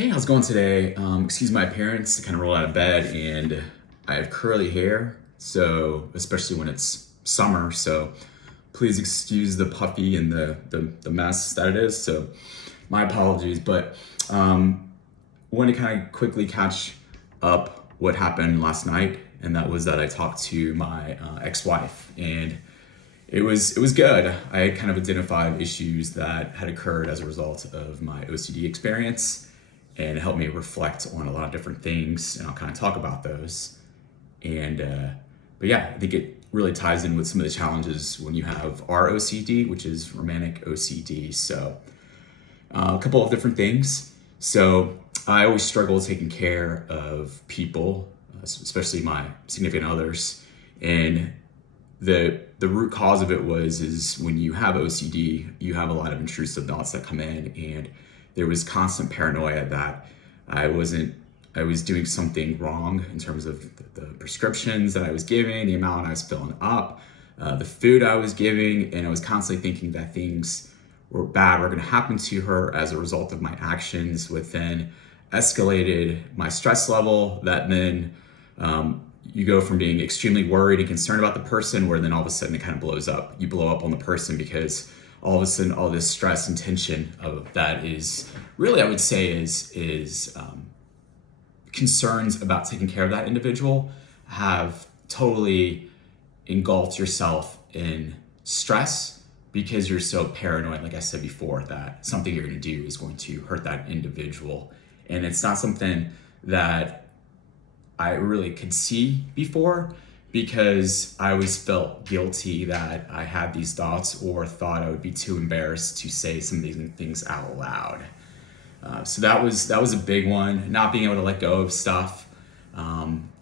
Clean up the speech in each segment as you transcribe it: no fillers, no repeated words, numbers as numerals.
Hey, how's it going today? Excuse my appearance. I kind of roll out of bed and I have curly hair, so especially when it's summer. So please excuse the puffy and the mess that it is. So my apologies, but want to kind of quickly catch up what happened last night, and that was that I talked to my ex-wife, and it was good. I had kind of identified issues that had occurred as a result of my OCD experience, and it helped me reflect on a lot of different things, and I'll kind of talk about those. And but yeah, I think it really ties in with some of the challenges when you have ROCD, which is romantic OCD. So a couple of different things. So I always struggle taking care of people, especially my significant others, and the root cause of it is when you have OCD, you have a lot of intrusive thoughts that come in, and there was constant paranoia that I was doing something wrong in terms of the prescriptions that I was giving, the amount I was filling up, the food I was giving, and I was constantly thinking that things were bad were going to happen to her as a result of my actions, which then escalated my stress level. That then you go from being extremely worried and concerned about the person, where then all of a sudden it kind of blows up. You blow up on the person because all of a sudden all this stress and tension of that is really, I would say, is concerns about taking care of that individual have totally engulfed yourself in stress because you're so paranoid, like I said before, that something you're going to do is going to hurt that individual. And it's not something that I really could see before, because I always felt guilty that I had these thoughts or thought I would be too embarrassed to say some of these things out loud. So that was a big one. Not being able to let go of stuff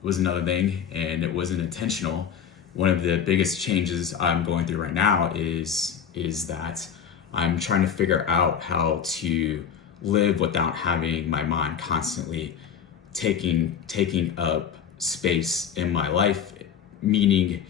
was another thing, and it wasn't intentional. One of the biggest changes I'm going through right now is that I'm trying to figure out how to live without having my mind constantly taking up space in my life, meaning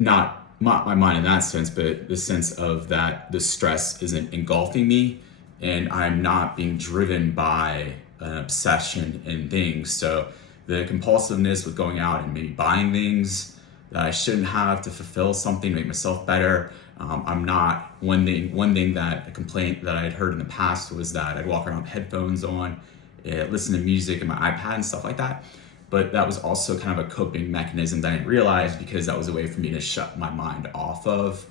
not my mind in that sense, but the sense of that the stress isn't engulfing me and I'm not being driven by an obsession in things. So the compulsiveness with going out and maybe buying things that I shouldn't have to fulfill something to make myself better. I'm not, one thing that a complaint that I had heard in the past was that I'd walk around with headphones on, listen to music and my iPad and stuff like that. But that was also kind of a coping mechanism that I didn't realize, because that was a way for me to shut my mind off of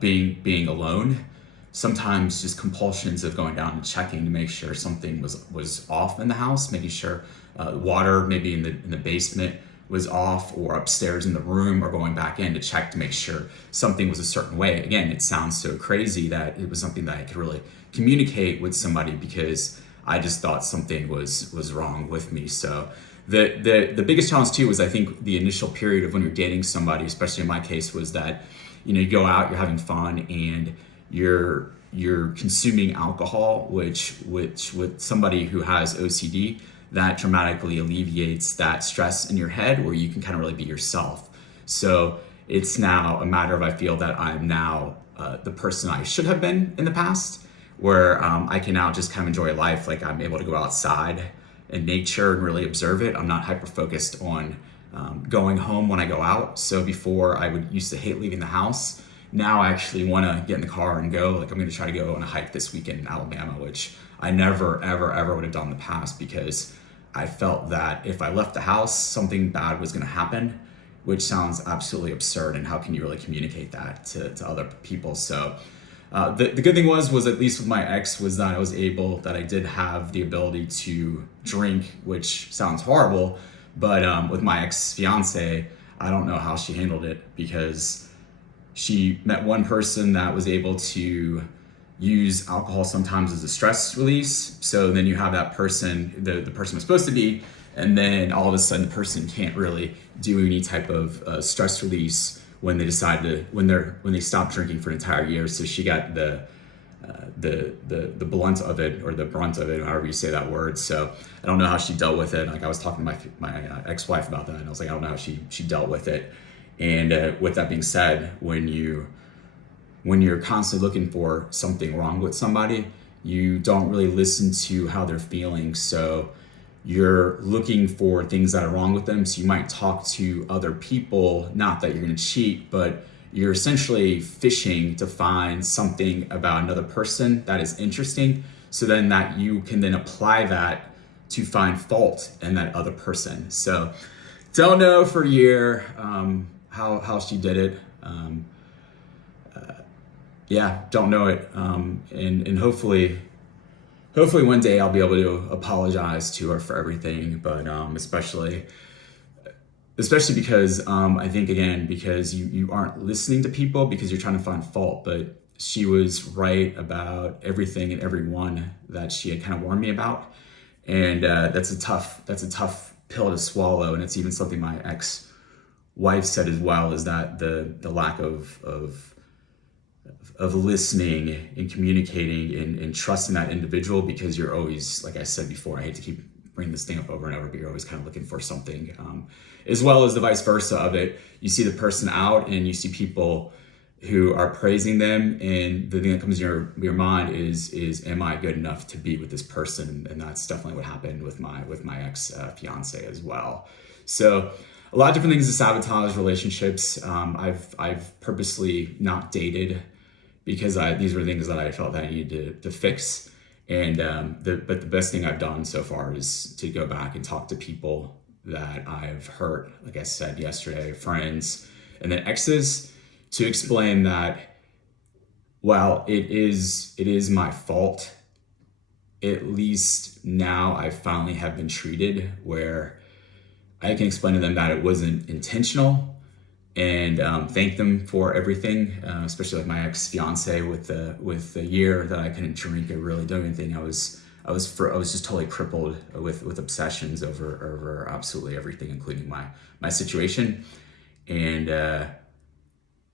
being alone. Sometimes just compulsions of going down and checking to make sure something was off in the house, making sure water maybe in the basement was off, or upstairs in the room, or going back in to check to make sure something was a certain way. Again, it sounds so crazy that it was something that I could really communicate with somebody, because I just thought something was wrong with me. So the biggest challenge too was, I think, the initial period of when you're dating somebody, especially in my case, was that you go out, you're having fun, and you're consuming alcohol, which with somebody who has OCD, that dramatically alleviates that stress in your head, where you can kind of really be yourself. So it's now a matter of, I feel that I'm now the person I should have been in the past, where I can now just kind of enjoy life. Like, I'm able to go outside in nature and really observe it. I'm not hyper focused on going home when I go out. So before, I used to hate leaving the house. Now I actually want to get in the car and go. Like, I'm going to try to go on a hike this weekend in Alabama, which I never, ever, ever would have done in the past, because I felt that if I left the house, something bad was going to happen, which sounds absolutely absurd. And how can you really communicate that to other people? So the good thing was at least with my ex, was that I did have the ability to drink, which sounds horrible, but with my ex-fiance, I don't know how she handled it, because she met one person that was able to use alcohol sometimes as a stress release. So then you have that person, the person was supposed to be, and then all of a sudden the person can't really do any type of stress release when they when they stop drinking for an entire year. So she got the blunt of it, or the brunt of it, however you say that word. So I don't know how she dealt with it. Like, I was talking to my ex-wife about that, and I was like, I don't know how she dealt with it. And with that being said, when you're constantly looking for something wrong with somebody, You don't really listen to how they're feeling. So you're looking for things that are wrong with them. So you might talk to other people, not that you're going to cheat, but you're essentially fishing to find something about another person that is interesting. So then that you can then apply that to find fault in that other person. So don't know for a year how she did it. Yeah, don't know it. And hopefully one day I'll be able to apologize to her for everything. But especially because I think, again, because you aren't listening to people because you're trying to find fault. But she was right about everything and everyone that she had kind of warned me about. And that's a tough pill to swallow. And it's even something my ex-wife said as well, is that the lack of listening and communicating and trusting that individual, because you're always, like I said before, I hate to keep bringing this thing up over and over, but you're always kind of looking for something, as well as the vice versa of it. You see the person out and you see people who are praising them, and the thing that comes in your mind is am I good enough to be with this person? And that's definitely what happened with my ex fiance as well. So a lot of different things to sabotage relationships. I've purposely not dated because these were things that I felt that I needed to fix. And but the best thing I've done so far is to go back and talk to people that I've hurt, like I said yesterday, friends, and then exes, to explain that while it is my fault, at least now I finally have been treated where I can explain to them that it wasn't intentional, and thank them for everything, especially like my ex-fiance with the year that I couldn't drink or really do anything. I was just totally crippled with obsessions over absolutely everything, including my situation. And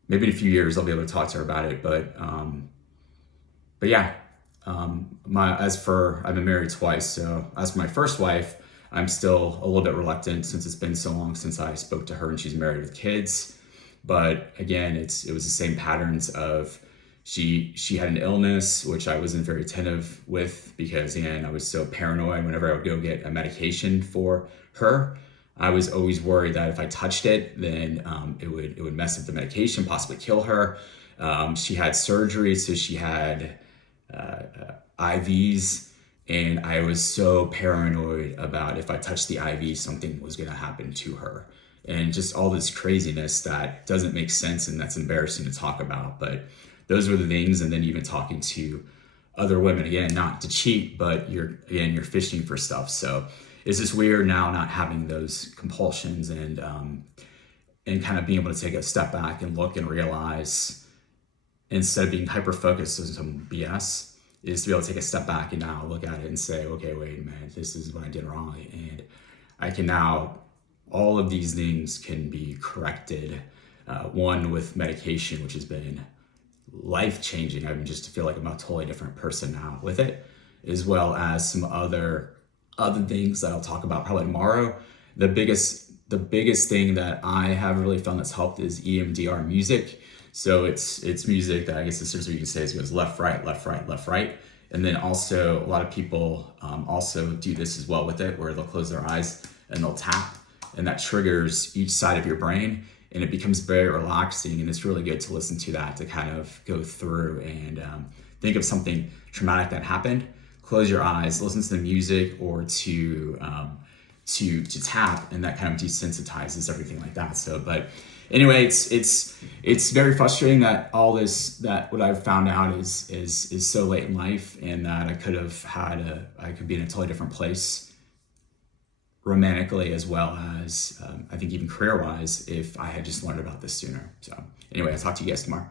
maybe in a few years I'll be able to talk to her about it. But yeah, I've been married twice. So as for my first wife, I'm still a little bit reluctant since it's been so long since I spoke to her, and she's married with kids. But again, it was the same patterns of she had an illness, which I wasn't very attentive with, because again, I was so paranoid. Whenever I would go get a medication for her, I was always worried that if I touched it, then it would mess up the medication, possibly kill her. She had surgery, so she had IVs. And I was so paranoid about if I touched the IV, something was going to happen to her. And just all this craziness that doesn't make sense, and that's embarrassing to talk about. But those were the things. And then even talking to other women, again, not to cheat, but you're fishing for stuff. So it's just weird now not having those compulsions, and kind of being able to take a step back and look and realize, instead of being hyper focused on some BS, is to be able to take a step back and now look at it and say, okay, wait a minute, this is what I did wrong. And I can now, all of these things can be corrected. One with medication, which has been life-changing. I mean, just to feel like I'm a totally different person now with it, as well as some other things that I'll talk about probably tomorrow. The biggest thing that I have really found that's helped is EMDR music. So it's music that I guess essentially you can say goes left, right, left, right, left, right. And then also a lot of people also do this as well with it, where they'll close their eyes and they'll tap, and that triggers each side of your brain, and it becomes very relaxing. And it's really good to listen to that, to kind of go through and think of something traumatic that happened, close your eyes, listen to the music, or to tap, and that kind of desensitizes everything like that. So, but anyway, it's very frustrating that all this, that what I've found out is so late in life, and that I could be in a totally different place romantically, as well as I think even career-wise, if I had just learned about this sooner. So anyway, I'll talk to you guys tomorrow.